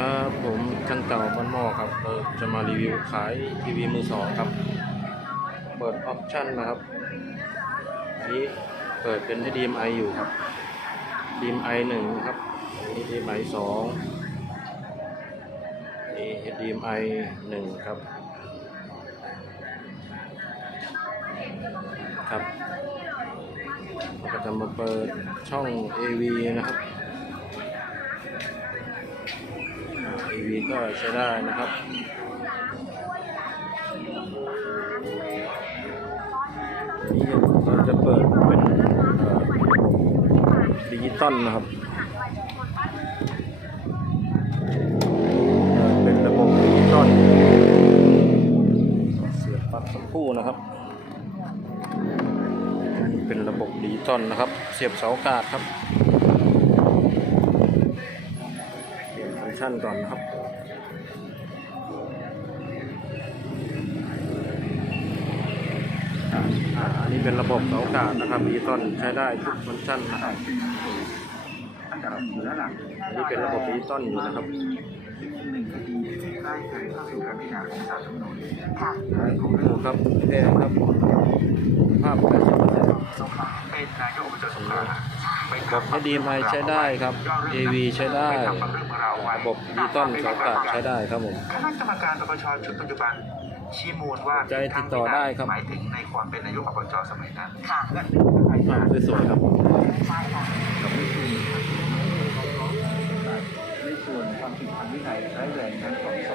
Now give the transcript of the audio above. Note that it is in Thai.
ครับผมช่างเต่าบ้านหม้อครับเราจะมารีวิวขายทีวีมือสองครับ เปิดออปชั่นนะครับนี้เปิดเป็น HDMI อยู่ครับ HDMI หนึ่งครับ HDMI สองนี่ HDMI หนึ่งครับ ครับเราก็จะมาเปิดช่อง AV นะครับ วีก็ใช้ได้นะครับ นี่เราจะเปิดเป็นดิจิตอลนะครับเป็นระบบดิจิตอลเสียบปลั๊กสักคู่นะครับอันนี้เป็นระบบดิจิตอลนะครับ เสียบเสาอากาศครับ เปลี่ยนฟังก์ ชันก่อนนะครับอ่าอันนี้เป็นระบบเสาอากาศนะครับดิจิตอลใช้ได้ทุกฟังก์ชันนะครับอันนี้เป็นระบบดิจิตอลอยู่นะครับหนึ่งคดีที่ใกล้เกินเข้าสู่การพิจารณาของศาลรัฐธรรมนูญค่ะดูครับแดงครับภาพ80% สงขลาเป็นนายกอบจสงขลาไประบบ HDMI ใช้ได้ครับ AV ใช้ได้ปทำเรื่องราวไว้ระบบดิจิตอลเสาอากาศใช้ได้ครับผมคณะกรรมการปปชชุดปัจจุบันชี้มูลว่าใจติดต่อได้ครับหมายถึงในความเป็นนายกอบจสมัยนั้นค่ะและภาพสวยๆครับใช่ค่ะในส่วนความผิดทางวินัยร้ายแรงนั้นของส